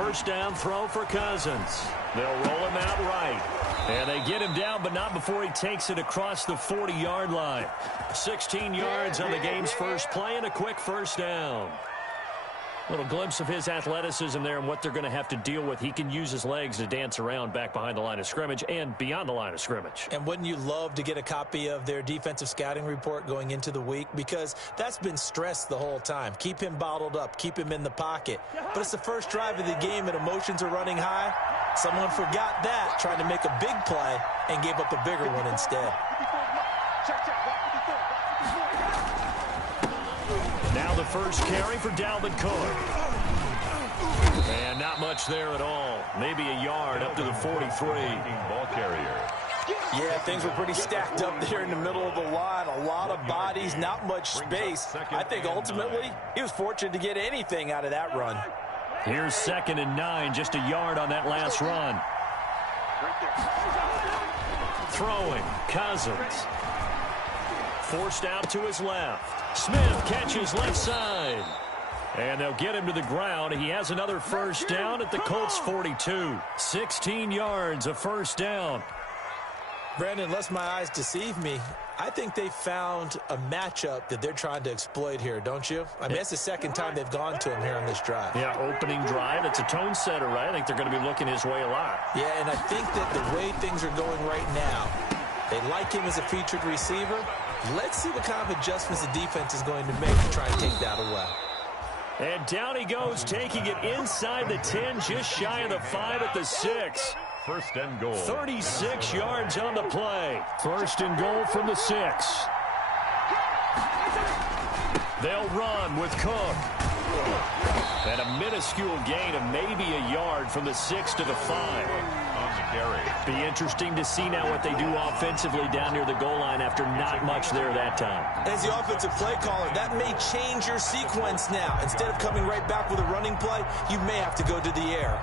first down throw for Cousins. They'll roll him out right. And they get him down, but not before he takes it across the 40-yard line. 16 yards on the game's first play and a quick first down. Little glimpse of his athleticism there and what they're going to have to deal with. He can use his legs to dance around back behind the line of scrimmage and beyond the line of scrimmage. And wouldn't you love to get a copy of their defensive scouting report going into the week? Because that's been stressed the whole time. Keep him bottled up. Keep him in the pocket. But it's the first drive of the game and emotions are running high. Someone forgot that, trying to make a big play, and gave up a bigger one instead. Now the first carry for Dalvin Cook. And not much there at all. Maybe a yard up to the 43. Ball carrier. Yeah, things were pretty stacked up there in the middle of the line. A lot of bodies, not much space. I think ultimately he was fortunate to get anything out of that run. Here's 2nd and 9, just a yard on that last run. Throwing, Cousins. Forced out to his left. Smith catches left side. And they'll get him to the ground. He has another first down at the Colts 42. 16 yards of first down. Brandon, unless my eyes deceive me, I think they found a matchup that they're trying to exploit here, don't you? I mean, that's the second time they've gone to him here on this drive. Yeah, opening drive. It's a tone setter, right? I think they're going to be looking his way a lot. Yeah, and I think that the way things are going right now, they like him as a featured receiver. Let's see what kind of adjustments the defense is going to make to try and take that away. And down he goes, taking it inside the 10, just shy of the 5 at the 6. First and goal. 36 yards on the play. First and goal from the 6. They'll run with Cook. And a minuscule gain of maybe a yard from the 6 to the 5. On the carry. Be interesting to see now what they do offensively down near the goal line after not much there that time. As the offensive play caller, that may change your sequence now. Instead of coming right back with a running play, you may have to go to the air.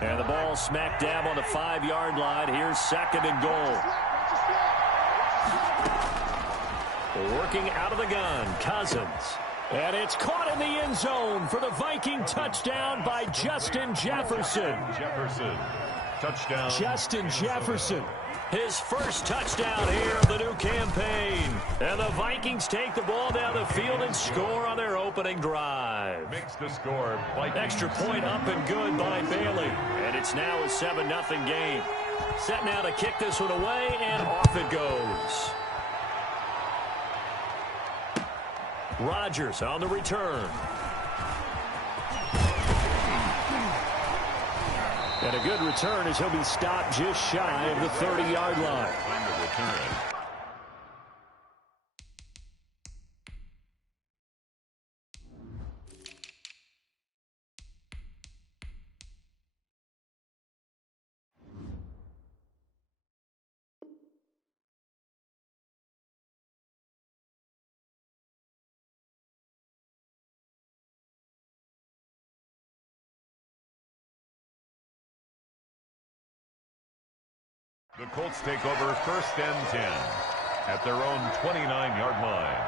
And the ball smack dab on the 5-yard line. Here's 2nd and goal. Working out of the gun, Cousins. And it's caught in the end zone for the Viking touchdown by Justin Jefferson. Touchdown. Justin Jefferson. His first touchdown here of the new campaign. And the Vikings take the ball down the field and score on their opening drive. Makes the score. Vikings. Extra point up and good by Bailey. And it's now a 7-0 game. Set now to kick this one away, and off it goes. Rodgers on the return. And a good return as he'll be stopped just shy of the 30-yard line. Time to return. The Colts take over 1st and 10 at their own 29-yard line.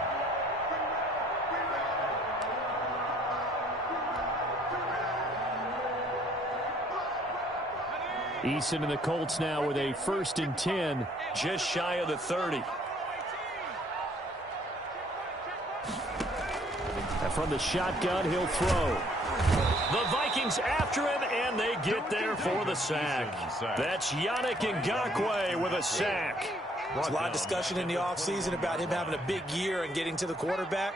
Eason and the Colts now with a 1st and 10, just shy of the 30. And from the shotgun, he'll throw. The Vikings after him, and they get there for the sack. That's Yannick Ngakoue with a sack. There's a lot of discussion in the offseason about him having a big year and getting to the quarterback.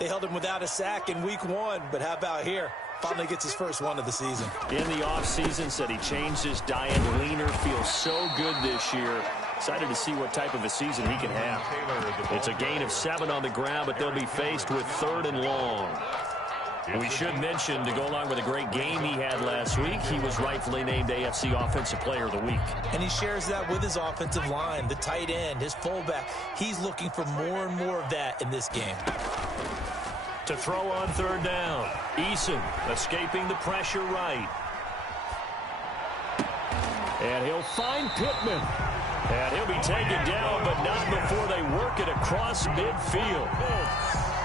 They held him without a sack in week 1, but how about here? Finally gets his first one of the season. In the offseason, said he changed his diet, leaner, feels so good this year. Excited to see what type of a season he can have. It's a gain of 7 on the ground, but they'll be faced with 3rd and long. We should mention, to go along with a great game he had last week, he was rightfully named AFC Offensive Player of the Week. And he shares that with his offensive line, the tight end, his fullback. He's looking for more and more of that in this game. To throw on 3rd down, Eason escaping the pressure right. And he'll find Pittman. And he'll be taken down, but not before they work it across midfield.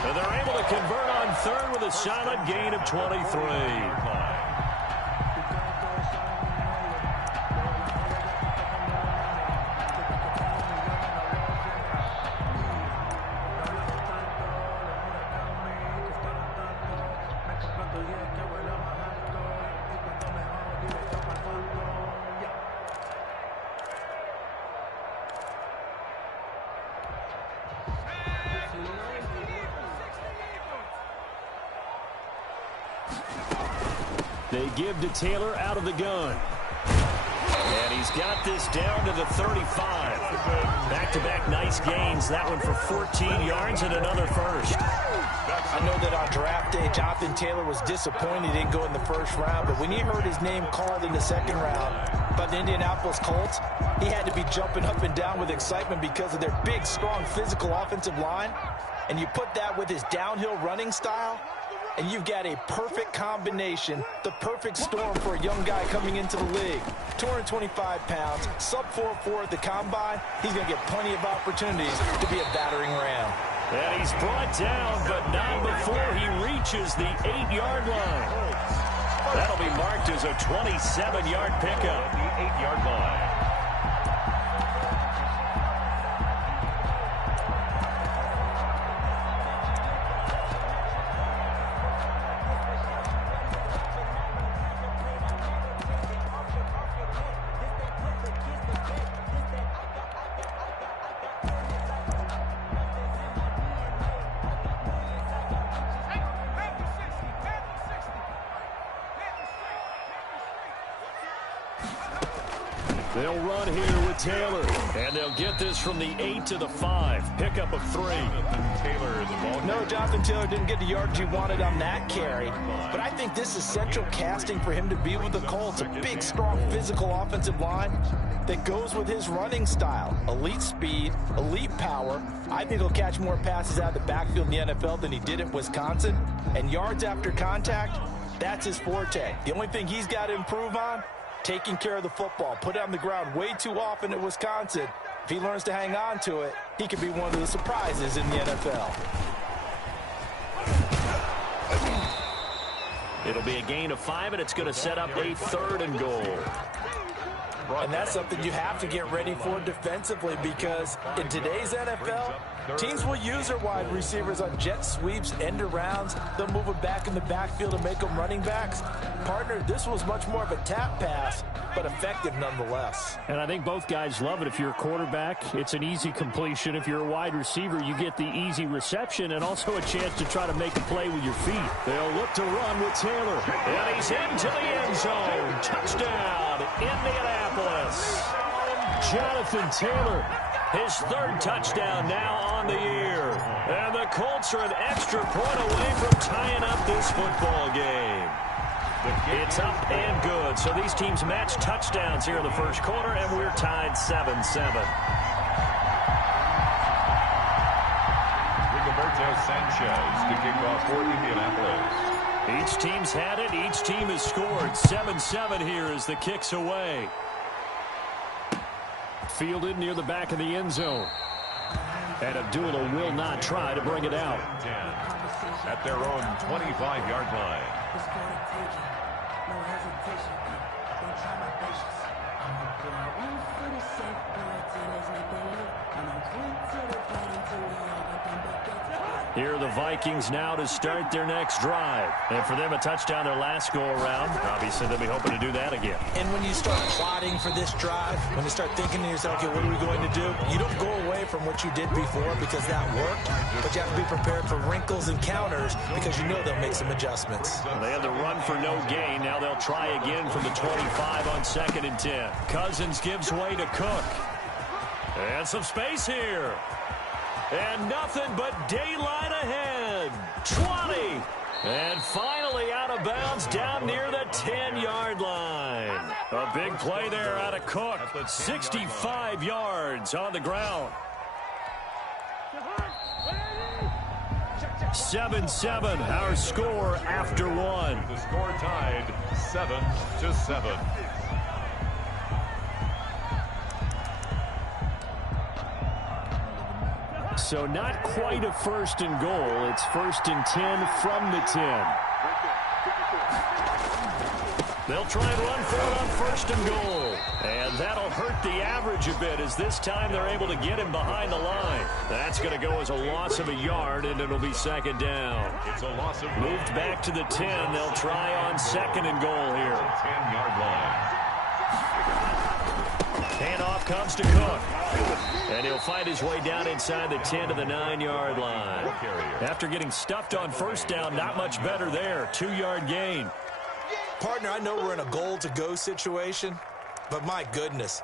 And they're able to convert on third with a solid gain of 23. They give to Taylor out of the gun. And he's got this down to the 35. Back-to-back nice gains. That one for 14 yards and another first. I know that on draft day, Jonathan Taylor was disappointed he didn't go in the first round, but when he heard his name called in the second round by the Indianapolis Colts, he had to be jumping up and down with excitement because of their big, strong, physical offensive line. And you put that with his downhill running style, and you've got a perfect combination, the perfect storm for a young guy coming into the league. 225 pounds, sub 4.4 at the combine. He's going to get plenty of opportunities to be a battering ram. And he's brought down, but not before he reaches the 8-yard line. That'll be marked as a 27-yard pickup. The 8-yard line. They'll run here with Taylor, and they'll get this from the 8 to the 5. Pickup of 3. Taylor is the ball. No, Jonathan Taylor didn't get the yards he wanted on that carry, but I think this is central casting for him to be with the Colts. A big, strong, physical offensive line that goes with his running style. Elite speed, elite power. I think he'll catch more passes out of the backfield in the NFL than he did at Wisconsin. And yards after contact, that's his forte. The only thing he's got to improve on, taking care of the football. Put it on the ground way too often at Wisconsin. If he learns to hang on to it, he could be one of the surprises in the NFL. It'll be a gain of 5, and it's going to set up a 3rd and goal. And that's something you have to get ready for defensively, because in today's NFL, teams will use their wide receivers on jet sweeps, end arounds. They'll move them back in the backfield and make them running backs. Partner, this was much more of a tap pass, but effective nonetheless. And I think both guys love it. If you're a quarterback, it's an easy completion. If you're a wide receiver, you get the easy reception and also a chance to try to make a play with your feet. They'll look to run with Taylor. And he's into the end zone. Touchdown, Indianapolis. Jonathan Taylor, his 3rd touchdown now on the year. And the Colts are an extra point away from tying up this football game. It's up and good. So these teams match touchdowns here in the first quarter, and we're tied 7-7. Rigoberto Sanchez to kick off for Indianapolis. Each team's had it. Each team has scored. 7-7 here as the kick's away. Fielded near the back of the end zone. And Abdullah will not try to bring it out. 10 at their own 25-yard line. Here are the Vikings now to start their next drive. And for them, a touchdown their last go-around. Obviously, they'll be hoping to do that again. And when you start plotting for this drive, when you start thinking to yourself, okay, what are we going to do? You don't go away from what you did before because that worked, but you have to be prepared for wrinkles and counters because you know they'll make some adjustments. Well, they had the run for no gain. Now they'll try again from the 25 on 2nd and 10. Cousins gives way to Cook. And some space here. And nothing but daylight ahead. 20. And finally out of bounds down near the 10-yard line. A big play there out of Cook. 65 yards on the ground. 7-7, our score after 1. The score tied 7-7. So not quite a first and goal. It's 1st and 10 from the 10. They'll try and run for it on 1st and goal. And that'll hurt the average a bit as this time they're able to get him behind the line. That's going to go as a loss of a yard, and it'll be 2nd down. It's a loss of moved back to the 10. They'll try on 2nd and goal here. 10-yard line. Handoff comes to Cook. And he'll find his way down inside the 10 to the 9-yard line. After getting stuffed on 1st down, not much better there. 2-yard gain. Partner, I know we're in a goal-to-go situation, but my goodness,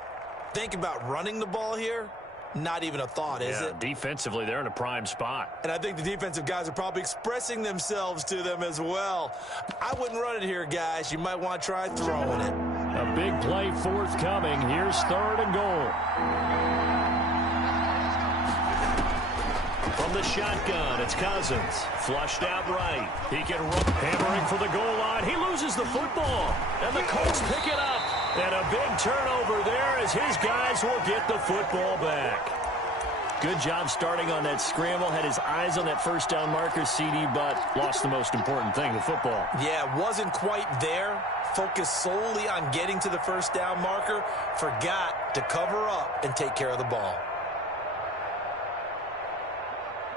think about running the ball here. Not even a thought, is it? Defensively, they're in a prime spot. And I think the defensive guys are probably expressing themselves to them as well. I wouldn't run it here, guys. You might want to try throwing it. A big play forthcoming. Here's 3rd and goal. From the shotgun, it's Cousins. Flushed out right. He can run. Hammering for the goal line. He loses the football. And the Colts pick it up. And a big turnover there as his guys will get the football back. Good job starting on that scramble. Had his eyes on that 1st down marker, CD, but lost the most important thing, the football. Yeah, wasn't quite there. Focused solely on getting to the 1st down marker. Forgot to cover up and take care of the ball.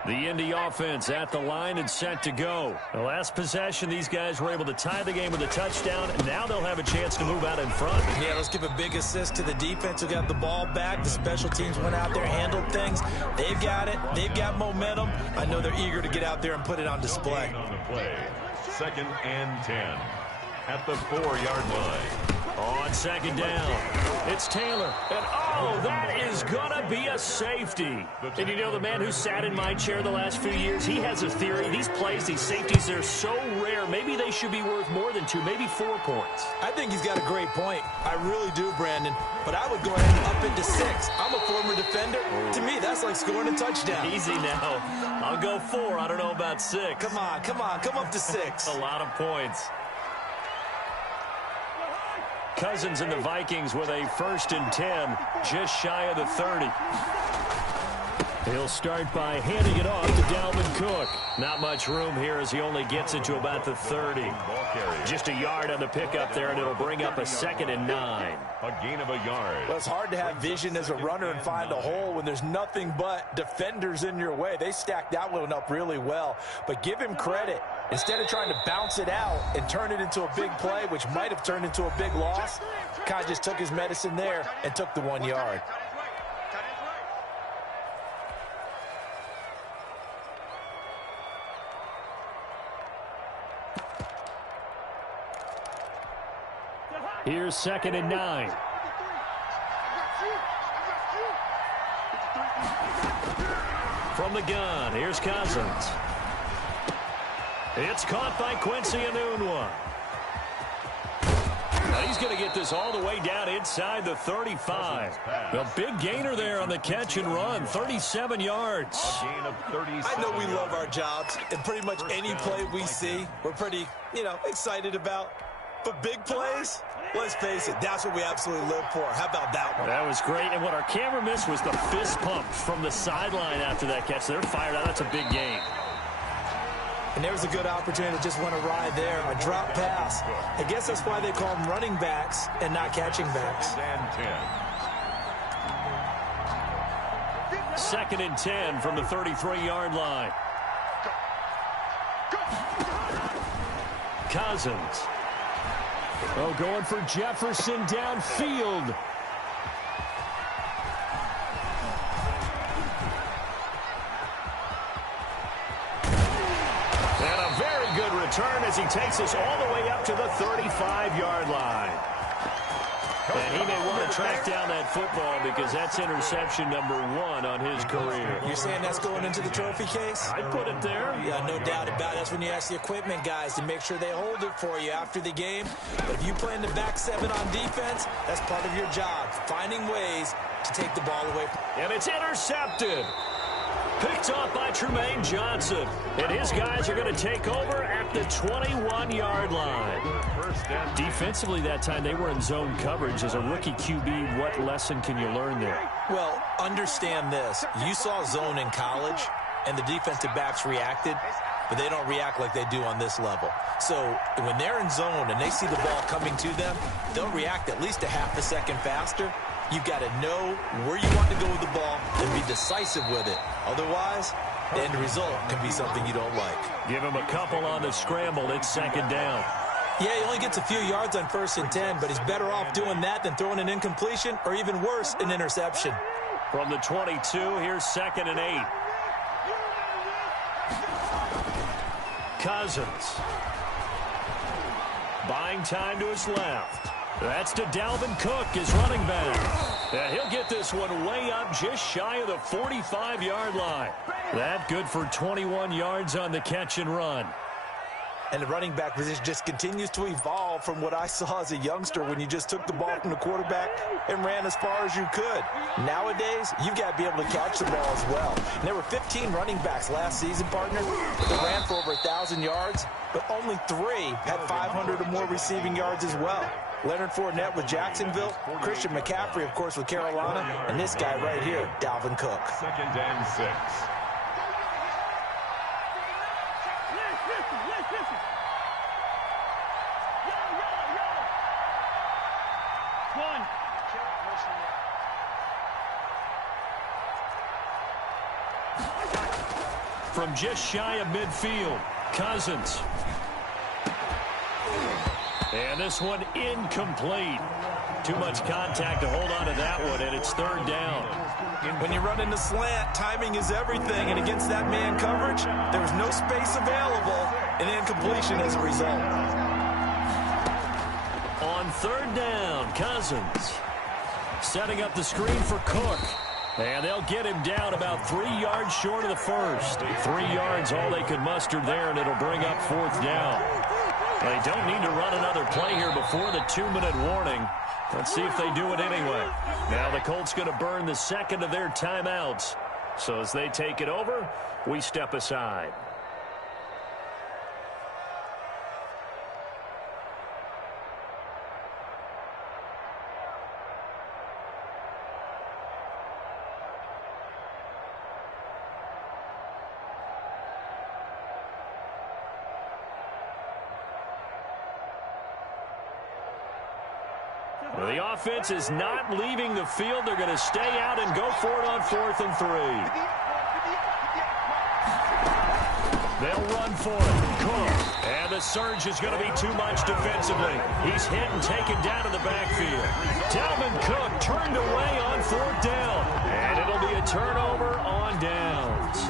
The Indy offense at the line and set to go. The last possession, these guys were able to tie the game with a touchdown, and now they'll have a chance to move out in front. Yeah, let's give a big assist to the defense who got the ball back. The special teams went out there, handled things. They've got it. They've got momentum. I know they're eager to get out there and put it on display. On the play, 2nd and 10 at the 4-yard line. On 2nd down, it's Taylor. And, oh, that is going to be a safety. And you know, the man who sat in my chair the last few years, he has a theory. These plays, these safeties, they're so rare. Maybe they should be worth more than 2, maybe 4 points. I think he's got a great point. I really do, Brandon. But I would go ahead and up into 6. I'm a former defender. To me, that's like scoring a touchdown. Easy now. I'll go 4. I don't know about 6. Come on. Come up to 6. A lot of points. Cousins and the Vikings with a 1st and 10, just shy of the 30. He'll start by handing it off to Dalvin Cook. Not much room here as he only gets it to about the 30. Just a yard on the pickup there, and it'll bring up a 2nd and 9. A gain of a yard. Well, it's hard to have vision as a runner and find a hole when there's nothing but defenders in your way. They stacked that one up really well. But give him credit. Instead of trying to bounce it out and turn it into a big play, which might have turned into a big loss, Kai just took his medicine there and took the 1 yard. Here's 2nd and 9. From the gun, here's Cousins. It's caught by Quincy Enunwa. He's going to get this all the way down inside the 35. A big gainer there on the catch and run, 37 yards. A gain of 37. I know we love our jobs, and pretty much any play we see, we're pretty, excited about. But big plays, let's face it, that's what we absolutely live for. How about that one? That was great, and what our camera missed was the fist pump from the sideline after that catch. They're fired out. That's a big gain. And there's a good opportunity to just went a ride there, a drop pass. I guess that's why they call them running backs and not catching backs. 2nd and 10 from the 33-yard line. Cousins. Oh, going for Jefferson downfield. And a very good return as he takes us all the way up to the 35-yard line. And he may want to track down that football because that's interception number 1 on his career. You're saying that's going into the trophy case? I'd put it there. Yeah, no doubt about it. That's when you ask the equipment guys to make sure they hold it for you after the game. But if you play in the back 7 on defense, that's part of your job, finding ways to take the ball away. And it's intercepted. Picked off by Tremaine Johnson. And his guys are going to take over at the 21-yard line. Defensively that time, they were in zone coverage. As a rookie QB, what lesson can you learn there? Well, understand this. You saw zone in college, and the defensive backs reacted, but they don't react like they do on this level. So when they're in zone and they see the ball coming to them, they'll react at least a half a second faster. You've got to know where you want to go with the ball and be decisive with it. Otherwise, the end result can be something you don't like. Give him a couple on the scramble. It's second down. Yeah, he only gets a few yards on 1st and 10, but he's better off doing that than throwing an incompletion or even worse, an interception. From the 22, here's 2nd and 8. Cousins. Buying time to his left. That's to Dalvin Cook, his running back. And he'll get this one way up just shy of the 45-yard line. That good for 21 yards on the catch and run. And the running back position just continues to evolve from what I saw as a youngster when you just took the ball from the quarterback and ran as far as you could. Nowadays, you've got to be able to catch the ball as well. And there were 15 running backs last season, partner, that ran for over 1,000 yards, but only 3 had 500 or more receiving yards as well. Leonard Fournette with Jacksonville, Christian McCaffrey, of course, with Carolina, and this guy right here, Dalvin Cook. 2nd and 6. From just shy of midfield, Cousins. And this one incomplete. Too much contact to hold on to that one, and it's 3rd down. When you run into slant, timing is everything, and against that man coverage, there was no space available, and incompletion as a result. On 3rd down, Cousins. Setting up the screen for Cook. And they'll get him down about 3 yards short of the first. 3 yards, all they could muster there, and it'll bring up 4th down. They don't need to run another play here before the 2-minute warning. Let's see if they do it anyway. Now the Colts going to burn the second of their timeouts. So as they take it over, we step aside. The offense is not leaving the field. They're going to stay out and go for it on 4th and 3. They'll run for it. Cook. And the surge is going to be too much defensively. He's hit and taken down in the backfield. Dalvin Cook turned away on 4th down. And it'll be a turnover on downs.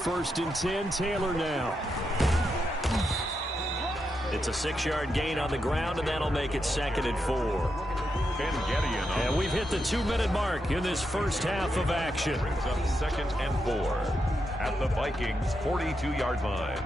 First and 10, Taylor now. It's a 6-yard gain on the ground, and that'll make it 2nd and 4. And we've hit the 2-minute mark in this first half of action. Brings up 2nd and 4 at the Vikings' 42-yard line.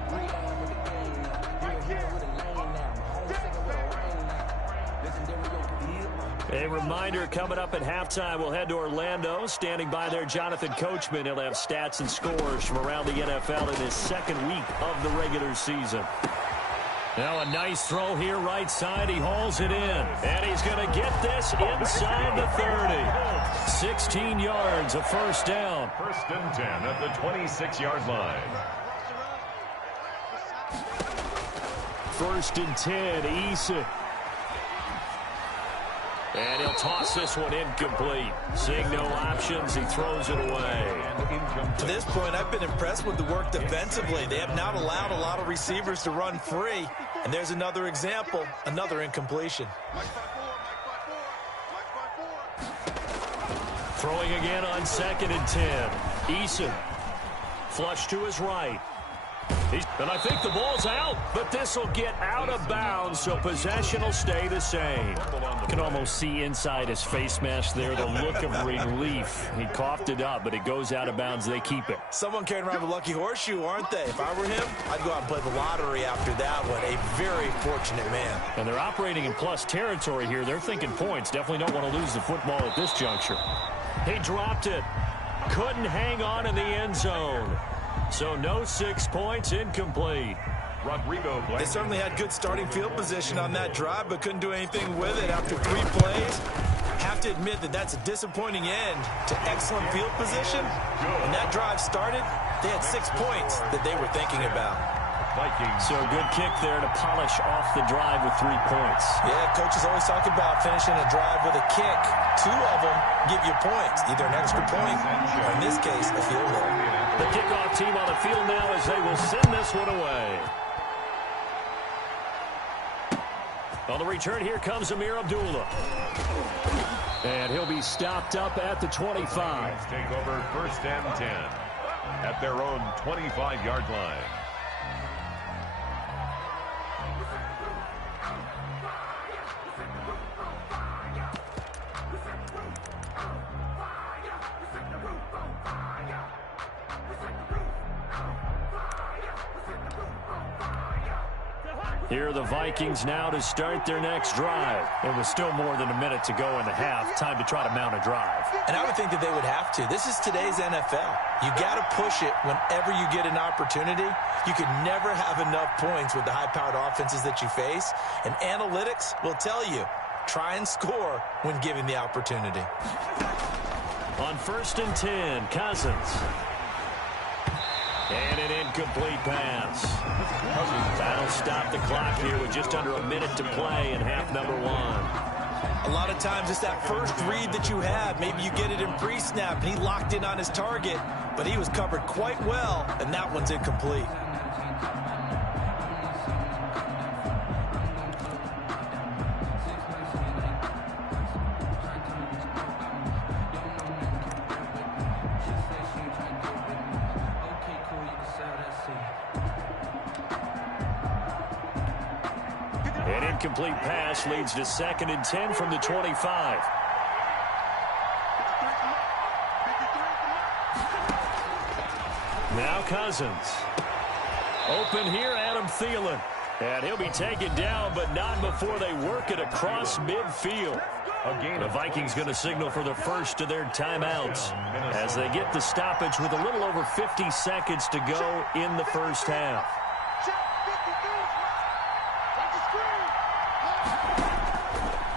A reminder, coming up at halftime, we'll head to Orlando. Standing by there, Jonathan Coachman. He'll have stats and scores from around the NFL in his 2nd week of the regular season. Now a nice throw here, right side. He hauls it in. And he's going to get this inside the 30. 16 yards, a 1st down. 1st and 10 at the 26-yard line. 1st and 10, Eason. And he'll toss this one incomplete. Seeing no options, he throws it away. To this point, I've been impressed with the work defensively. They have not allowed a lot of receivers to run free. And there's another example, another incompletion. Throwing again on 2nd and 10. Eason. Flush to his right. And I think the ball's out, but this will get out of bounds, so possession will stay the same. You can almost see inside his face mask there the look of relief. He coughed it up, but it goes out of bounds. They keep it. Someone carrying around the lucky horseshoe, aren't they? If I were him, I'd go out and play the lottery after that one. A very fortunate man. And they're operating in plus territory here. They're thinking points. Definitely don't want to lose the football at this juncture. He dropped it. Couldn't hang on in the end zone. So no 6 points, incomplete. Rodrigo. They certainly had good starting field position on that drive, but couldn't do anything with it after 3 plays. Have to admit that that's a disappointing end to excellent field position. When that drive started, they had 6 points that they were thinking about. Vikings. So a good kick there to polish off the drive with 3 points. Yeah, coaches always talk about finishing a drive with a kick. 2 of them give you points, either an extra point or, in this case, a field goal. The kickoff team on the field now as they will send this one away. On the return, here comes Amir Abdullah. And he'll be stopped up at the 25. Take over 1st and 10 at their own 25-yard line. Here are the Vikings now to start their next drive. It was still more than a minute to go in the half. Time to try to mount a drive. And I would think that they would have to. This is today's NFL. You got to push it whenever you get an opportunity. You could never have enough points with the high-powered offenses that you face. And analytics will tell you, try and score when given the opportunity. On 1st and 10, Cousins. And an incomplete pass. That'll stop the clock here with just under a minute to play in half number 1. A lot of times it's that first read that you have. Maybe you get it in pre-snap, and he locked in on his target, but he was covered quite well, and that one's incomplete. An incomplete pass leads to 2nd and 10 from the 25. Now Cousins. Open here, Adam Thielen. And he'll be taken down, but not before they work it across midfield. The Vikings going to signal for the first of their timeouts as they get the stoppage with a little over 50 seconds to go in the first half.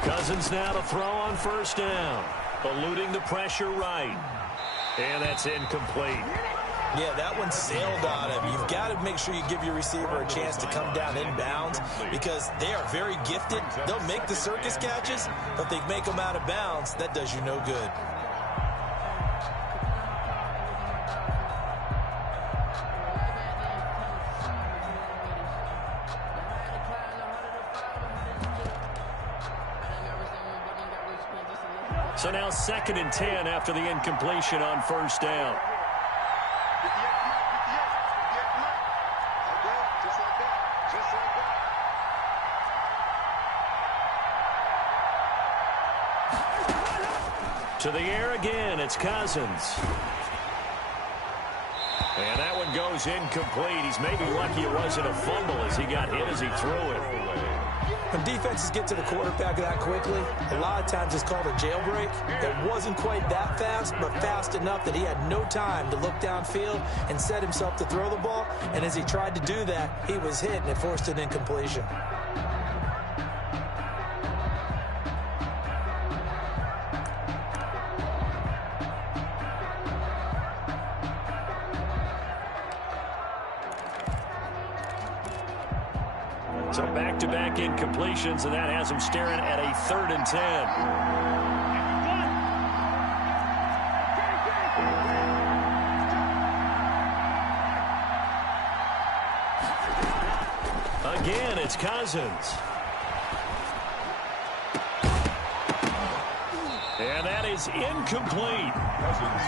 Cousins now to throw on 1st down. Eluding the pressure right. And that's incomplete. Yeah, that one sailed on him. You've got to make sure you give your receiver a chance to come down inbounds because they are very gifted. They'll make the circus catches, but they make them out of bounds. That does you no good. So now 2nd and 10 after the incompletion on 1st down. To the air again, it's Cousins. And that one goes incomplete. He's maybe lucky it wasn't a fumble as he got hit as he threw it. When defenses get to the quarterback that quickly, a lot of times it's called a jailbreak. It wasn't quite that fast, but fast enough that he had no time to look downfield and set himself to throw the ball. And as he tried to do that, he was hit and it forced an incompletion. So back-to-back incompletions, and that has him staring at a 3rd and 10. Again, it's Cousins. And that is incomplete.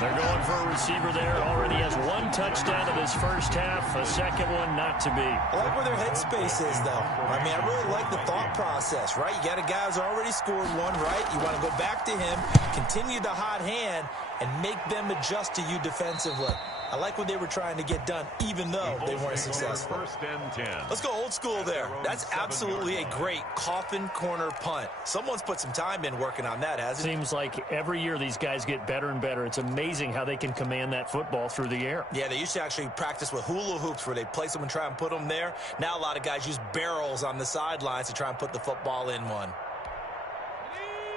They're going for a receiver there. Already has one touchdown in this first half. A second one not to be. I like where their headspace is, though. I mean, I really like the thought process, right? You got a guy who's already scored one, right? You want to go back to him, continue the hot hand, and make them adjust to you defensively. I like what they were trying to get done, even though they weren't successful. First and 10. Let's go old school there. That's absolutely a great coffin corner punt. Someone's put some time in working on that, hasn't he? Seems like every year these guys get better and better. It's amazing how they can command that football through the air. Yeah, they used to actually practice with hula hoops where they place them and try and put them there. Now a lot of guys use barrels on the sidelines to try and put the football in one.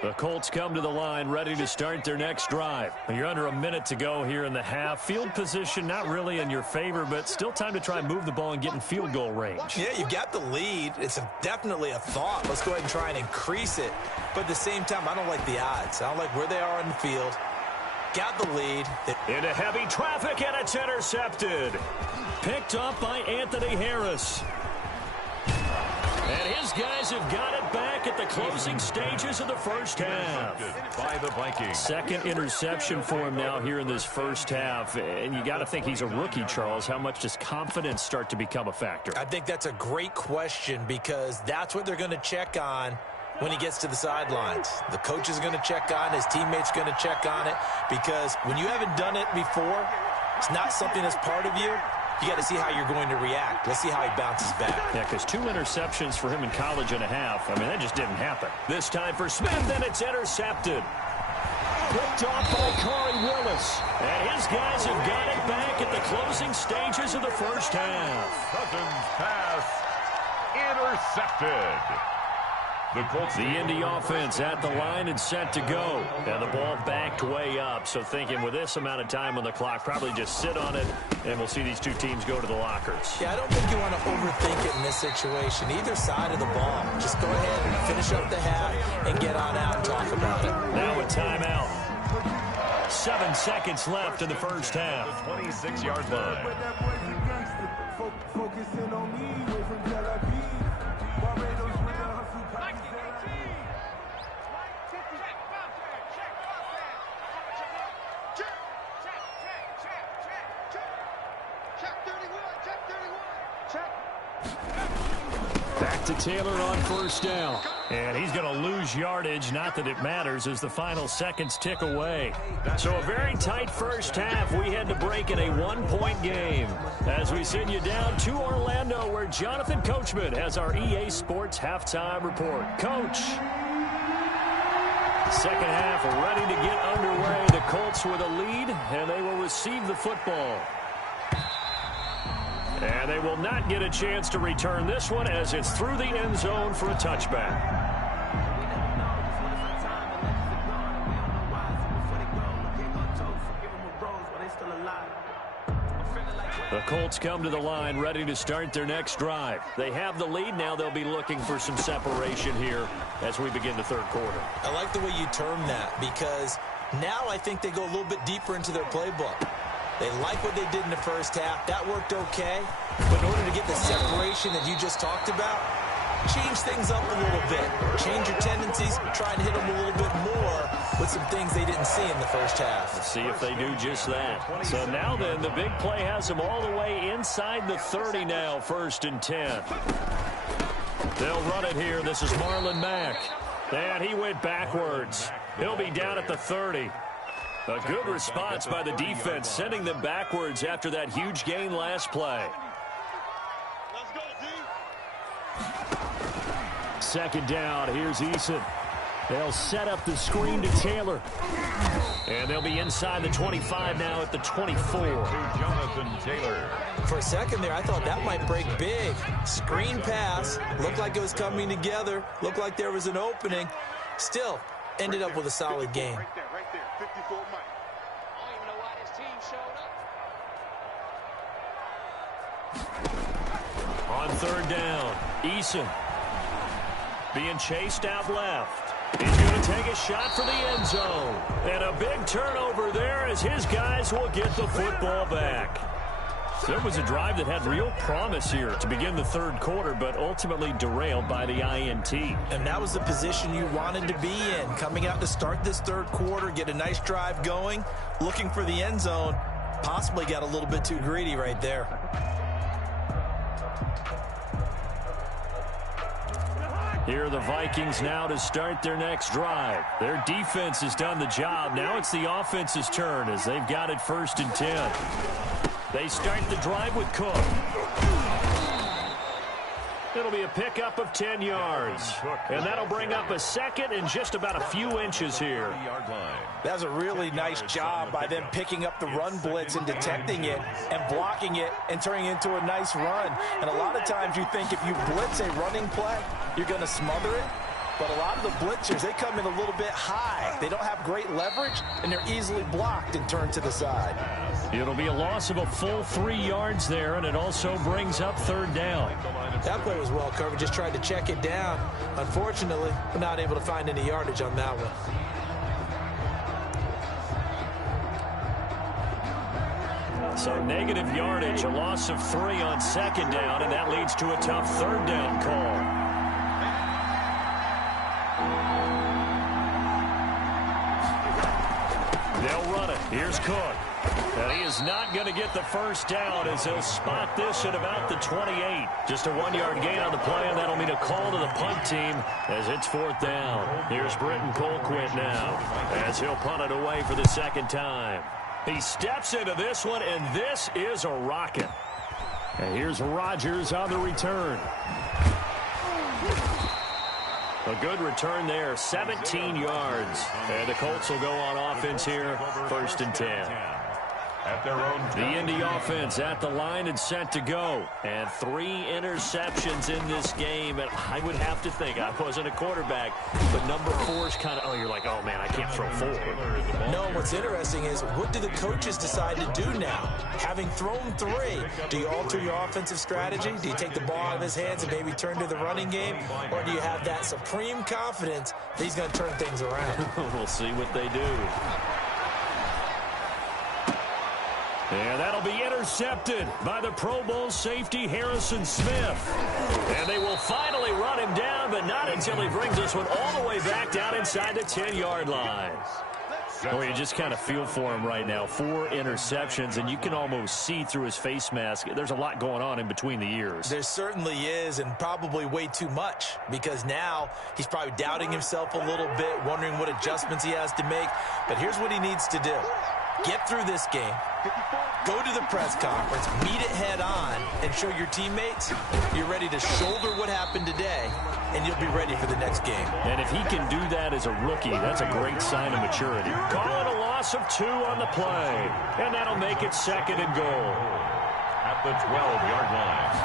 The Colts come to the line ready to start their next drive. You're under a minute to go here in the half. Field position not really in your favor, but still time to try and move the ball and get in field goal range. Yeah, you've got the lead. It's definitely a thought. Let's go ahead and try and increase it. But at the same time, I don't like the odds. I don't like where they are in the field. Got the lead. Into heavy traffic, and it's intercepted. Picked up by Anthony Harris. And his guys have got it back at the closing stages of the first half. By the Vikings. Second interception for him now here in this first half. And you got to think he's a rookie, Charles. How much does confidence start to become a factor? I think that's a great question because that's what they're going to check on when he gets to the sidelines. The coach is going to check on it. His teammates going to check on it because when you haven't done it before, it's not something that's part of you. You got to see how you're going to react. Let's see how he bounces back. Yeah, because 2 interceptions for him in college and a half. I mean, that just didn't happen. This time for Smith, and it's intercepted. Picked off by Corey Willis. And his guys have got it back at the closing stages of the first half. Cousins pass intercepted. The Indy offense at the line and set to go. And the ball backed way up. So thinking with this amount of time on the clock, probably just sit on it, and we'll see these two teams go to the lockers. Yeah, I don't think you want to overthink it in this situation. Either side of the ball. Just go ahead and finish up the half and get on out and talk about it. Now a timeout. 7 seconds left in the first half. 26-yard line. Focusing on me, away from Tel Aviv. Back to Taylor on first down. And he's going to lose yardage. Not that it matters as the final seconds tick away. So a very tight first half. We had to break in a 1-point game. As we send you down to Orlando where Jonathan Coachman has our EA Sports halftime report. Coach. Second half ready to get underway. The Colts with a lead, and they will receive the football. And they will not get a chance to return this one as it's through the end zone for a touchback. The Colts come to the line ready to start their next drive. They have the lead. Now they'll be looking for some separation here as we begin the third quarter. I like the way you term that because now I think they go a little bit deeper into their playbook. They like what they did in the first half. That worked okay. But in order to get the separation that you just talked about, change things up a little bit. Change your tendencies. Try and hit them a little bit more with some things they didn't see in the first half. Let's see if they do just that. So now then, the big play has them all the way inside the 30 now, 1st and 10. They'll run it here. This is Marlon Mack. And he went backwards. He'll be down at the 30. A good response by the defense, sending them backwards after that huge gain last play. Second down, here's Eason. They'll set up the screen to Taylor. And they'll be inside the 25 now at the 24. Jonathan Taylor. For a second there, I thought that might break big. Screen pass. Looked like it was coming together. Looked like there was an opening. Still, ended up with a solid game. Right there, 54 Mike. I don't even know why this team showed up. On third down, Eason being chased out left. He's going to take a shot for the end zone. And a big turnover there as his guys will get the football back. So it was a drive that had real promise here to begin the third quarter, but ultimately derailed by the INT. And that was the position you wanted to be in. Coming out to start this third quarter, get a nice drive going, looking for the end zone. Possibly got a little bit too greedy right there. Here are the Vikings now to start their next drive. Their defense has done the job. Now it's the offense's turn as they've got it 1st and 10. They start the drive with Cook. It'll be a pickup of 10 yards. And that'll bring up a second and just about a few inches here. That's a really nice job by them picking up the run blitz and detecting it and blocking it and turning it into a nice run. And a lot of times you think if you blitz a running play, you're going to smother it. But a lot of the blitzers, they come in a little bit high. They don't have great leverage, and they're easily blocked and turned to the side. It'll be a loss of a full 3 yards there, and it also brings up 3rd down. That play was well covered. Just tried to check it down. Unfortunately, we're not able to find any yardage on that one. So negative yardage, a loss of 3 on 2nd down, and that leads to a tough 3rd down call. They'll run it. Here's Cook. And he is not going to get the 1st down as he'll spot this at about the 28. Just a 1-yard gain on the play, and that'll mean a call to the punt team as it's 4th down. Here's Britton Colquitt now as he'll punt it away for the 2nd time. He steps into this one, and this is a rocket. And here's Rodgers on the return. A good return there, 17 yards. And the Colts will go on offense here, 1st and 10. At their own the Indy offense at the line and set to go. And 3 interceptions in this game. And I would have to think, I wasn't a quarterback, but number 4 is kind of, you're like, oh, man, I can't throw 4. No, what's interesting is what do the coaches decide to do now? Having thrown 3, do you alter your offensive strategy? Do you take the ball out of his hands and maybe turn to the running game? Or do you have that supreme confidence that he's going to turn things around? We'll see what they do. And that'll be intercepted by the Pro Bowl safety Harrison Smith. And they will finally run him down, but not until he brings this one all the way back down inside the 10-yard line. Oh, you just kind of feel for him right now. 4 interceptions, and you can almost see through his face mask. There's a lot going on in between the ears. There certainly is, and probably way too much, because now he's probably doubting himself a little bit, wondering what adjustments he has to make. But here's what he needs to do. Get through this game, go to the press conference, meet it head on, and show your teammates you're ready to shoulder what happened today, and you'll be ready for the next game. And if he can do that as a rookie, that's a great sign of maturity. Call it a loss of 2 on the play, and that'll make it 2nd and goal. At the 12-yard line.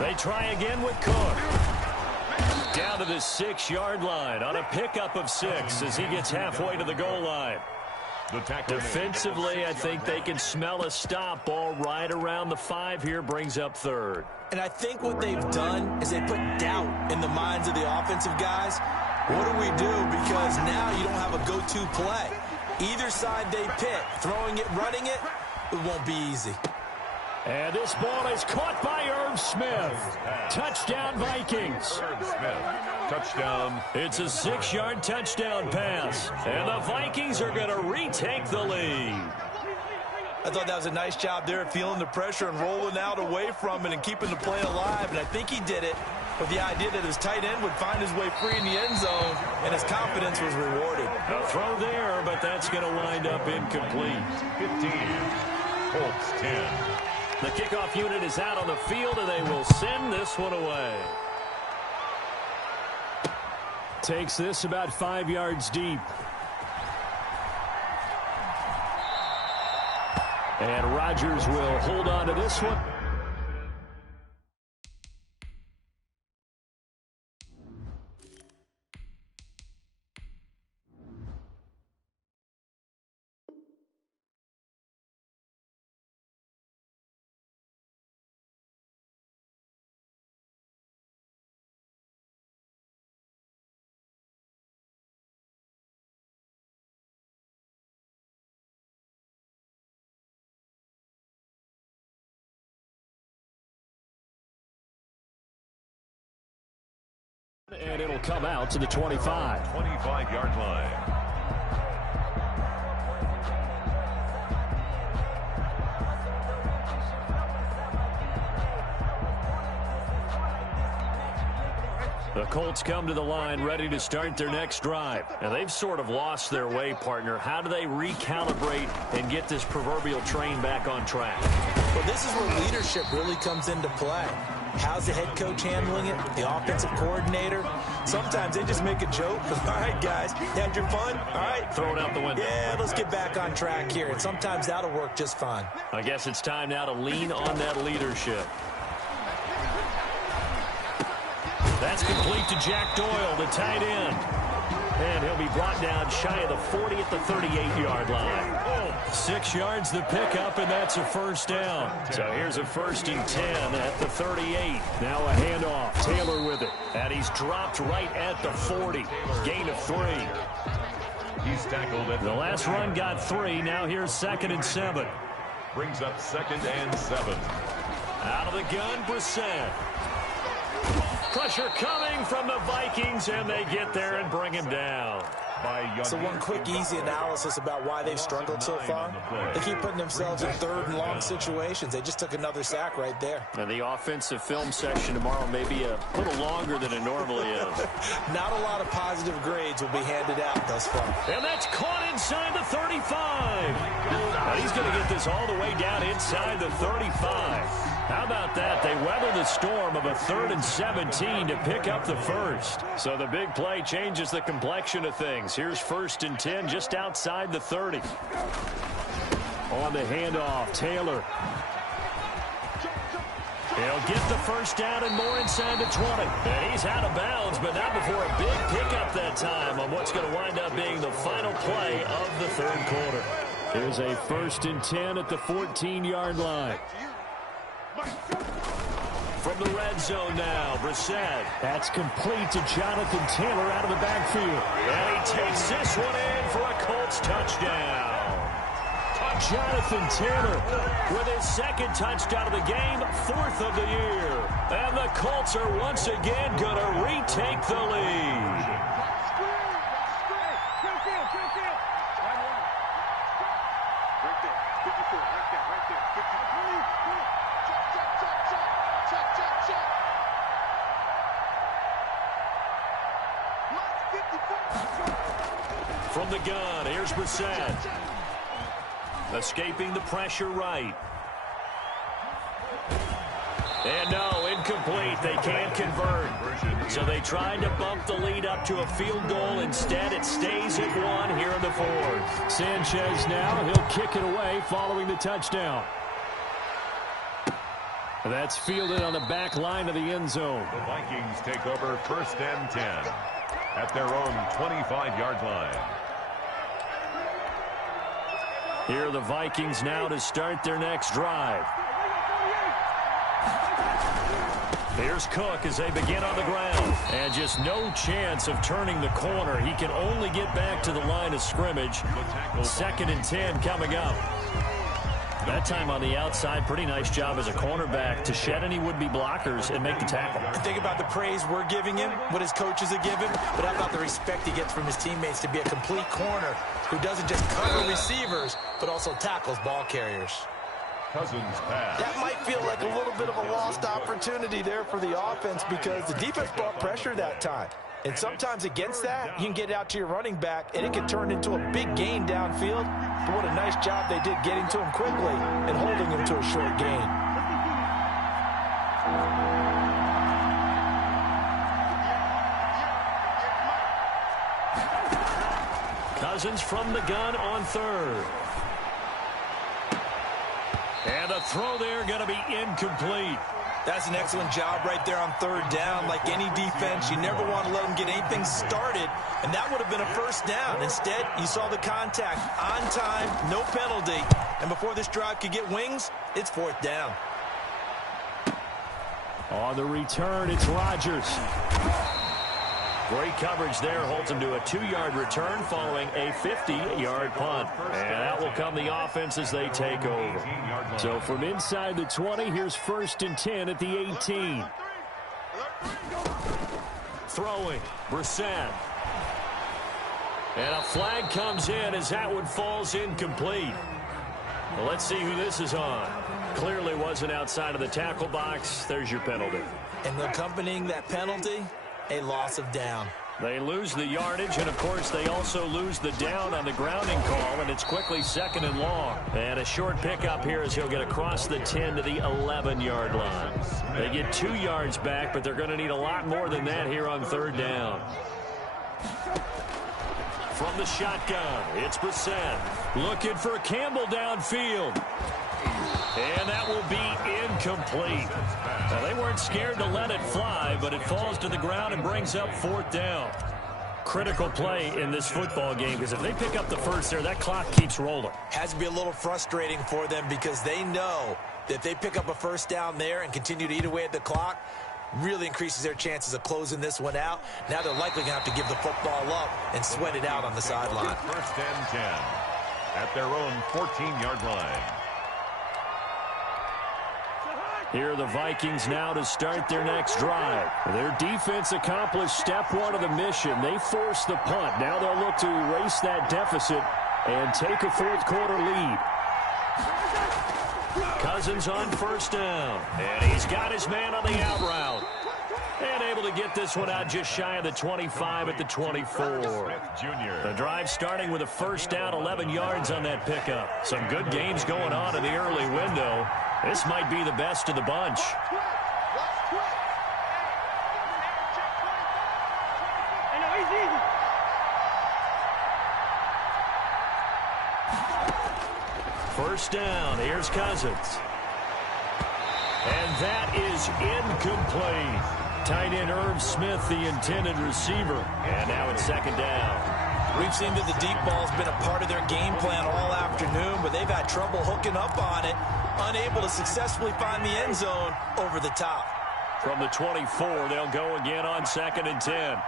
They try again with Cook. Down to the 6-yard line on a pickup of 6 as he gets halfway to the goal line. Defensively, I think they can smell a stop. Ball right around the 5 here, brings up 3rd. And I think what they've done is they put doubt in the minds of the offensive guys. What do we do? Because now you don't have a go-to play. Either side they pick, throwing it, running it, it won't be easy. And this ball is caught by Irv Smith. Touchdown, Vikings. Irv Smith, touchdown. It's a 6-yard touchdown pass. And the Vikings are going to retake the lead. I thought that was a nice job there, feeling the pressure and rolling out away from it and keeping the play alive. And I think he did it with the idea that his tight end would find his way free in the end zone, and his confidence was rewarded. A throw there, but that's going to wind up incomplete. 15, Colts 10. The kickoff unit is out on the field, and they will send this one away. Takes this about 5 yards deep. And Rodgers will hold on to this one. And it'll come out to the 25. 25-yard line. The Colts come to the line ready to start their next drive. And they've sort of lost their way, partner. How do they recalibrate and get this proverbial train back on track? Well, this is where leadership really comes into play. How's the head coach handling it? The offensive coordinator? Sometimes they just make a joke. All right, guys, had your fun? All right. Throw it out the window. Yeah, let's get back on track here. And sometimes that'll work just fine. I guess it's time now to lean on that leadership. That's complete to Jack Doyle, the tight end. And he'll be brought down shy of the 40 at the 38-yard line. 6 yards the pickup, and that's a first down. So here's a 1st and 10 at the 38. Now a handoff. Taylor with it. And he's dropped right at the 40. Gain of 3. He's tackled at the last run got 3. Now here's 2nd and 7. Brings up 2nd and 7. Out of the gun, Brissett. Pressure coming from the Vikings, and they get there and bring him down. So one quick, easy analysis about why they've struggled so far. They keep putting themselves in 3rd and long situations. They just took another sack right there. And the offensive film session tomorrow may be a little longer than it normally is. Not a lot of positive grades will be handed out thus far. And that's caught inside the 35. And he's going to get this all the way down inside the 35. How about that? They weather the storm of a 3rd and 17 to pick up the first. So the big play changes the complexion of things. Here's 1st and 10 just outside the 30. On the handoff, Taylor. He'll get the first down and more inside the 20. And he's out of bounds, but not before a big pickup that time on what's going to wind up being the final play of the 3rd quarter. Here's a 1st and 10 at the 14-yard line. From the red zone now, Brissett. That's complete to Jonathan Taylor out of the backfield. And he takes this one in for a Colts touchdown. Jonathan Taylor with his 2nd touchdown of the game, 4th of the year. And the Colts are once again going to retake the lead. From the gun, here's Brissett. Escaping the pressure right. And no, incomplete. They can't convert. So they tried to bump the lead up to a field goal. Instead, it stays at 1 here in the 4th. Sanchez now, he'll kick it away following the touchdown. That's fielded on the back line of the end zone. The Vikings take over 1st and 10 at their own 25-yard line. Here are the Vikings now to start their next drive. Here's Cook as they begin on the ground. And just no chance of turning the corner. He can only get back to the line of scrimmage. 2nd and 10 coming up. That time on the outside, pretty nice job as a cornerback to shed any would-be blockers and make the tackle. Think about the praise we're giving him, what his coaches are giving, but how about the respect he gets from his teammates to be a complete corner who doesn't just cover receivers, but also tackles ball carriers. Cousins pass. That might feel like a little bit of a lost opportunity there for the offense because the defense brought pressure that time. And sometimes against that, you can get out to your running back, and it can turn into a big gain downfield. But what a nice job they did getting to him quickly and holding him to a short gain. Cousins from the gun on 3rd. And a throw there going to be incomplete. That's an excellent job right there on 3rd down. Like any defense, you never want to let them get anything started, and that would have been a first down. Instead, you saw the contact on time, no penalty, and before this drive could get wings, it's 4th down. On the return, it's Rodgers. Great coverage there, holds him to a 2-yard return following a 50-yard punt. And that will come the offense as they take over. So from inside the 20, here's 1st and 10 at the 18. Throwing, Brissett. And a flag comes in as that one falls incomplete. Well, let's see who this is on. Clearly wasn't outside of the tackle box. There's your penalty. And accompanying that penalty, a loss of down. They lose the yardage, and, of course, they also lose the down on the grounding call, and it's quickly 2nd and long. And a short pickup here as he'll get across the 10 to the 11-yard line. They get 2 yards back, but they're going to need a lot more than that here on 3rd down. From the shotgun, it's Brissett. Looking for Campbell downfield. And that will be incomplete. Now, they weren't scared to let it fly, but it falls to the ground and brings up 4th down. Critical play in this football game, because if they pick up the first there, that clock keeps rolling. Has to be a little frustrating for them because they know that if they pick up a first down there and continue to eat away at the clock, really increases their chances of closing this one out. Now they're likely going to have to give the football up and sweat it out on the sideline. 1st and 10 at their own 14-yard line. Here are the Vikings now to start their next drive. Their defense accomplished step 1 of the mission. They forced the punt. Now they'll look to erase that deficit and take a 4th quarter lead. Cousins on 1st down. And he's got his man on the out route. And able to get this one out just shy of the 25 at the 24. The drive starting with a 1st down, 11 yards on that pickup. Some good games going on in the early window. This might be the best of the bunch. First down, here's Cousins. And that is incomplete. Tight end Irv Smith, the intended receiver. And now it's 2nd down. We've seen that the deep ball's been a part of their game plan all afternoon, but they've had trouble hooking up on it, unable to successfully find the end zone over the top. From the 24, they'll go again on 2nd and 10.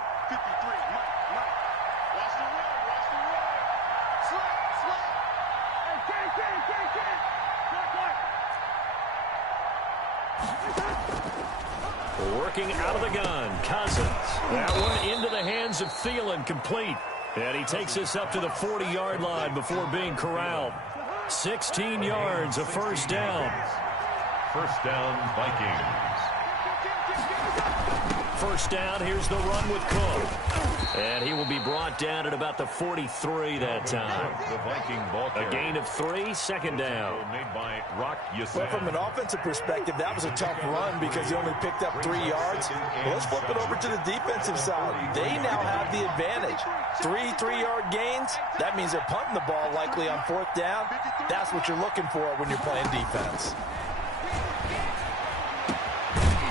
Working out of the gun, Cousins. That one into the hands of Thielen, complete. And he takes us up to the 40-yard line before being corralled. 16 yards, a 1st down. 1st down, Vikings. 1st down, here's the run with Cook. And he will be brought down at about the 43 that time. The Viking ball A gain of 3, 2nd down. made by Rock Well, from an offensive perspective, that was a tough run because he only picked up 3 yards. Well, let's flip it over to the defensive side. They now have the advantage. 3 3-yard gains, that means they're punting the ball likely on 4th down. That's what you're looking for when you're playing defense.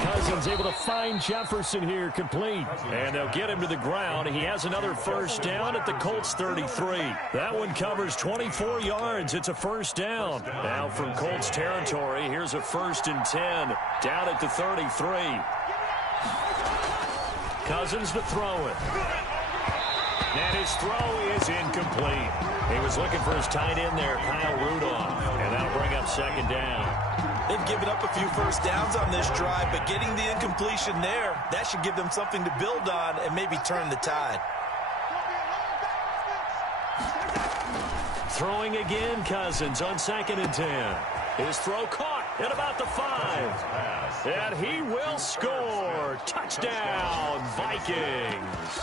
Cousins able to find Jefferson here, complete. And they'll get him to the ground. He has another 1st down at the Colts 33. That one covers 24 yards. It's a 1st down. Now from Colts territory, here's a 1st and 10 down at the 33. Cousins to throw it. And his throw is incomplete. He was looking for his tight end there, Kyle Rudolph. And that'll bring up 2nd down. They've given up a few 1st downs on this drive, but getting the incompletion there, that should give them something to build on and maybe turn the tide. Throwing again, Cousins on 2nd and 10. His throw caught at about the 5. And he will score. Touchdown, Vikings.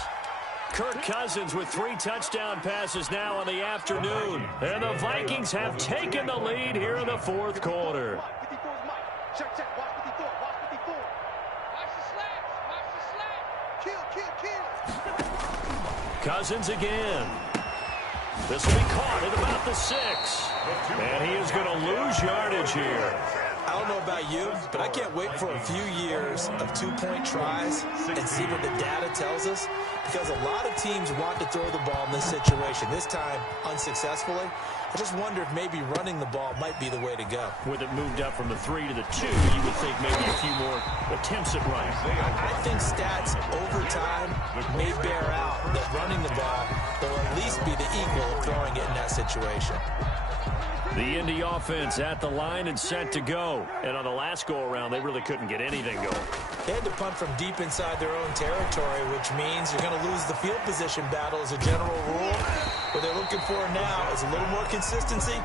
Kirk Cousins with 3 touchdown passes now in the afternoon. And the Vikings have taken the lead here in the 4th quarter. Check, watch 54, watch 54. Watch the slants, Kill. Cousins again. This will be caught at about the 6. And he is going to lose yardage here. I don't know about you, but I can't wait for a few years of 2-point tries and see what the data tells us, because a lot of teams want to throw the ball in this situation. This time, unsuccessfully. I just wonder if maybe running the ball might be the way to go. With it moved up from the 3 to the 2, you would think maybe a few more attempts at running. I think stats over time may bear out that running the ball will at least be the equal of throwing it in that situation. The Indy offense at the line and set to go. And on the last go-around, they really couldn't get anything going. They had to punt from deep inside their own territory, which means you're going to lose the field position battle as a general rule. What they're looking for now is a little more consistency,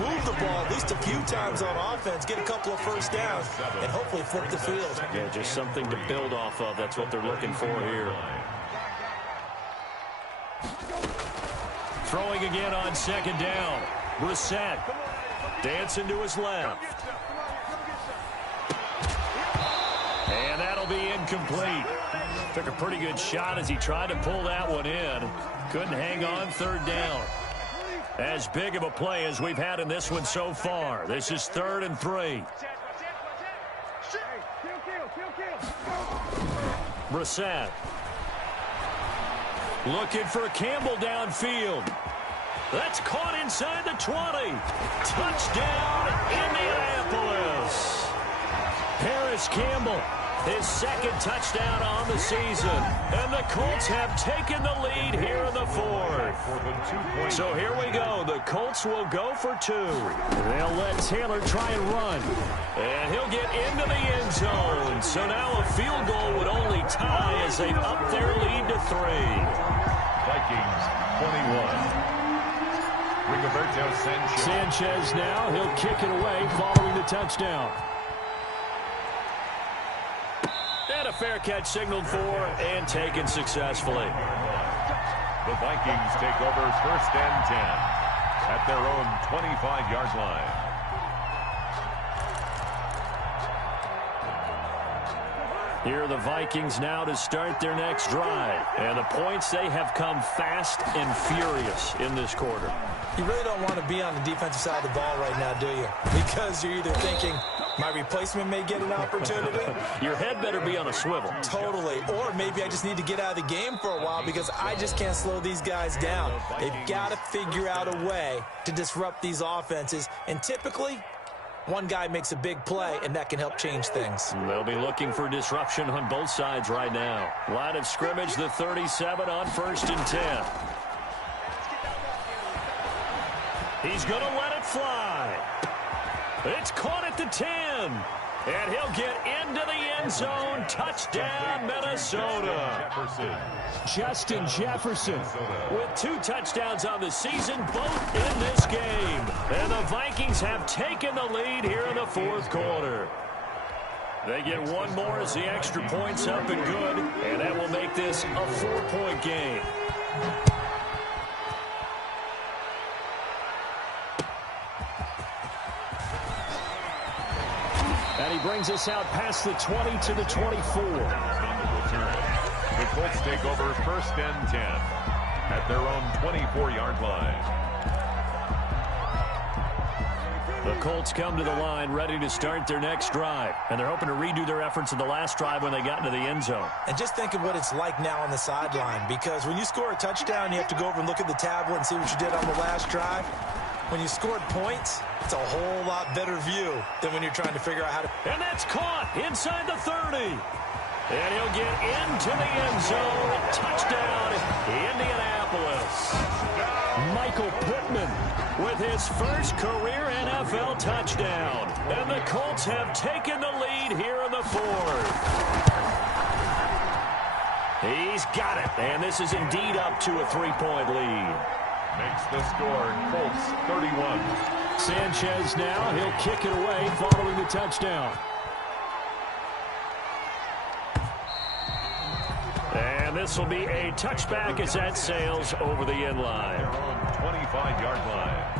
move the ball at least a few times on offense, get a couple of first downs, and hopefully flip the field. Yeah, just something to build off of. That's what they're looking for here. Throwing again on second down. Brissett dancing to his left. And that'll be incomplete. Took a pretty good shot as he tried to pull that one in. Couldn't hang on third down. As big of a play as we've had in this one so far. This is 3rd and 3. Brissett. Looking for Campbell downfield. That's caught inside the 20. Touchdown, Indianapolis. Paris Campbell, his 2nd touchdown on the season. And the Colts have taken the lead here in the 4th. So here we go. The Colts will go for 2. They'll let Taylor try and run. And he'll get into the end zone. So now a field goal would only tie as they up their lead to 3. Vikings 21. Rigoberto Sanchez. Sanchez now, he'll kick it away following the touchdown. And a fair catch signaled for and taken successfully. The Vikings take over 1st and 10 at their own 25-yard line. Here are the Vikings now to start their next drive. And the points, they have come fast and furious in this quarter. You really don't want to be on the defensive side of the ball right now, do you? Because you're either thinking, my replacement may get an opportunity. Your head better be on a swivel. Totally. Or maybe I just need to get out of the game for a while because I just can't slow these guys down. They've got to figure out a way to disrupt these offenses. And typically, one guy makes a big play, and that can help change things. They'll be looking for disruption on both sides right now. Line of scrimmage, the 37 on 1st and 10. He's going to let it fly. It's caught at the 10. And he'll get into the end zone. Touchdown, Minnesota. Justin Jefferson with 2 touchdowns on the season, both in this game. And the Vikings have taken the lead here in the 4th quarter. They get one more as the extra point's up and good. And that will make this a 4-point game. And he brings us out past the 20 to the 24. The Colts take over 1st and 10 at their own 24-yard line. The Colts come to the line ready to start their next drive. And they're hoping to redo their efforts in the last drive when they got into the end zone. And just think of what it's like now on the sideline. Because when you score a touchdown, you have to go over and look at the tablet and see what you did on the last drive. When you scored points, it's a whole lot better view than when you're trying to figure out how to... And that's caught inside the 30. And he'll get into the end zone. Touchdown, Indianapolis. Michael Pittman with his first career NFL touchdown. And the Colts have taken the lead here in the 4th. He's got it. And this is indeed up to a 3-point lead. Makes the score Colts 31. Sanchez now, he'll kick it away following the touchdown. And this will be a touchback as that sails over the end line. Their own 25-yard line.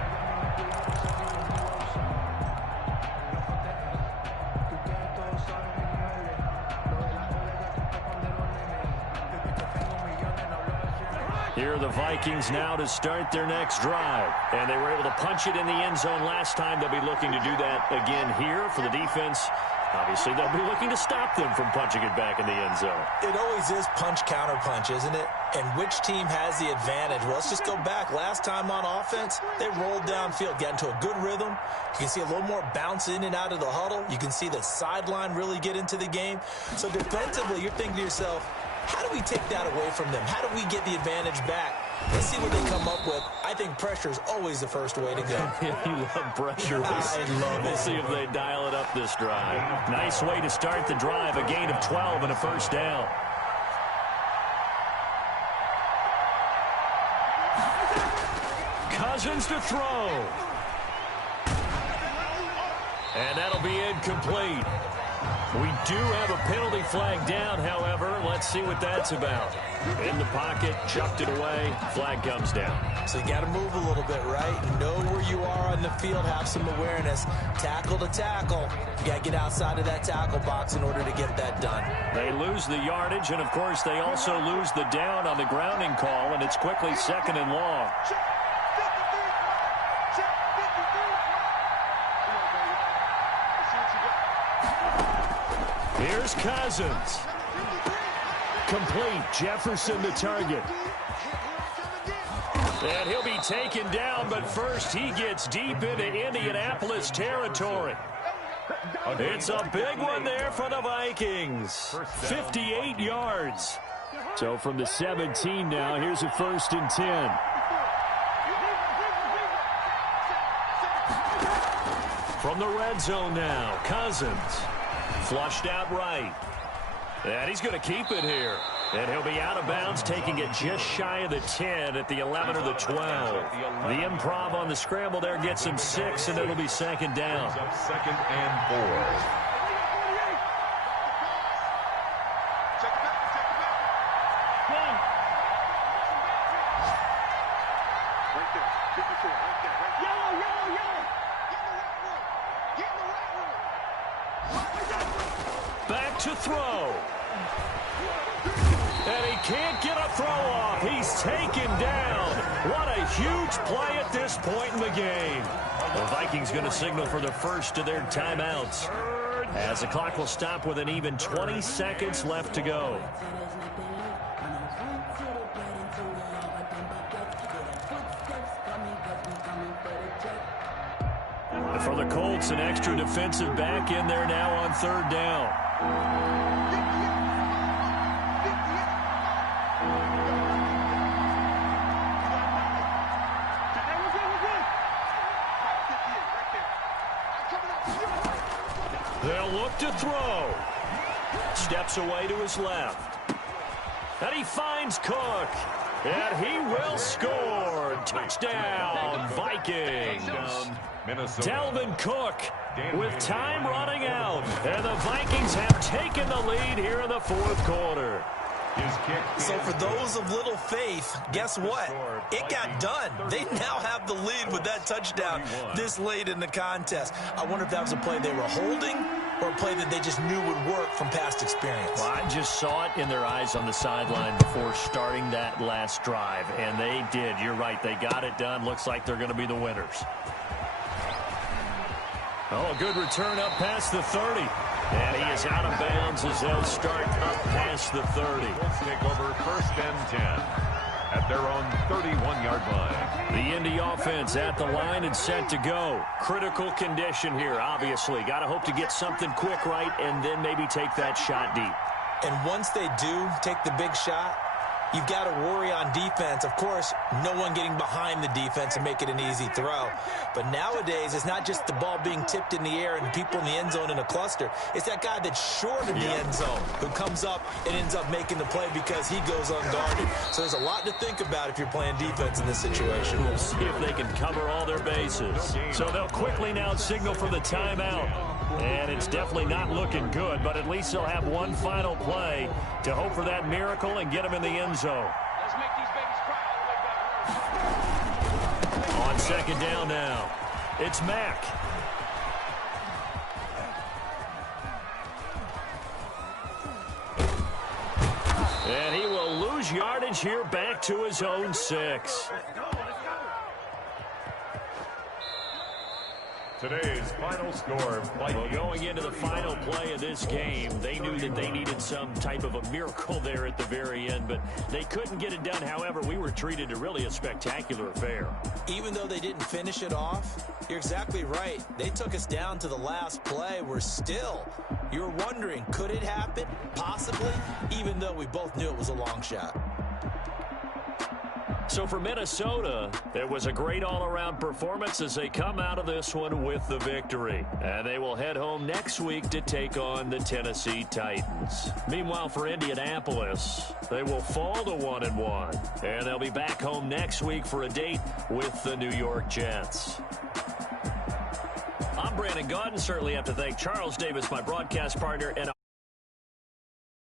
Here are the Vikings now to start their next drive. And they were able to punch it in the end zone last time. They'll be looking to do that again here for the defense. Obviously, they'll be looking to stop them from punching it back in the end zone. It always is punch-counter-punch, isn't it? And which team has the advantage? Well, let's just go back. Last time on offense, they rolled downfield, got into a good rhythm. You can see a little more bounce in and out of the huddle. You can see the sideline really get into the game. So defensively, you're thinking to yourself, How do we take that away from them? How do we get the advantage back? Let's see what they come up with. I think pressure is always the first way to go. You love pressure. I love it. We'll see if they dial it up this drive. Nice way to start the drive. A gain of 12 and a first down. Cousins to throw. And that'll be incomplete. We do have a penalty flag down, however. Let's see what that's about. In the pocket, chucked it away, flag comes down. So you got to move a little bit, right? Know where you are on the field, have some awareness. Tackle to tackle. You got to get outside of that tackle box in order to get that done. They lose the yardage, and of course they also lose the down on the grounding call, and it's quickly 2nd and long. Here's Cousins. Complete. Jefferson the target. And he'll be taken down, but first he gets deep into Indianapolis territory. It's a big one there for the Vikings. 58 yards. So from the 17 now, here's a 1st and 10. From the red zone now, Cousins. Flushed out right. And he's going to keep it here. And he'll be out of bounds, taking it just shy of the 10 at the 11 or the 12. The improv on the scramble there gets him 6, and it'll be 2nd down. 2nd and 4. Back to throw. And he can't get a throw off. He's taken down. What a huge play at this point in the game. The Vikings going to signal for the first of their timeouts, as the clock will stop with an even 20 seconds left to go. For the Colts, an extra defensive back in there now on 3rd down. They'll look to throw. Steps away to his left. And he finds Cook. And he will score. Touchdown, Vikings. Dalvin Cook with time running out. And the Vikings have taken the lead here in the 4th quarter. So for those of little faith, guess what? It got done. They now have the lead with that touchdown this late in the contest. I wonder if that was a play they were holding or a play that they just knew would work from past experience. Well, I just saw it in their eyes on the sideline before starting that last drive, and they did. You're right. They got it done. Looks like they're going to be the winners. Oh, a good return up past the 30. And he is out of bounds as they'll start up past the 30. Let's take over 1st and 10 at their own 31-yard line. The Indy offense at the line and set to go. Critical condition here, obviously. Got to hope to get something quick right and then maybe take that shot deep. And once they do take the big shot, you've got to worry on defense. Of course, no one getting behind the defense and make it an easy throw. But nowadays, it's not just the ball being tipped in the air and people in the end zone in a cluster. It's that guy that's short of the end zone who comes up and ends up making the play because he goes unguarded. So there's a lot to think about if you're playing defense in this situation. We'll see if they can cover all their bases. So they'll quickly now signal for the timeout. And it's definitely not looking good, but at least they'll have one final play to hope for that miracle and get them in the end zone. Let's make these babies cry all the way back. On 2nd down now, it's Mack. And he will lose yardage here back to his own 6. Today's final score. Well, going into the final play of this game, they knew that they needed some type of a miracle there at the very end, but they couldn't get it done. However, we were treated to really a spectacular affair. Even though they didn't finish it off, you're exactly right. They took us down to the last play. We're still You're wondering, could it happen? Possibly, even though we both knew it was a long shot. So for Minnesota, it was a great all-around performance as they come out of this one with the victory. And they will head home next week to take on the Tennessee Titans. Meanwhile, for Indianapolis, they will fall to 1-1. And they'll be back home next week for a date with the New York Jets. I'm Brandon Gaudin. Certainly have to thank Charles Davis, my broadcast partner, and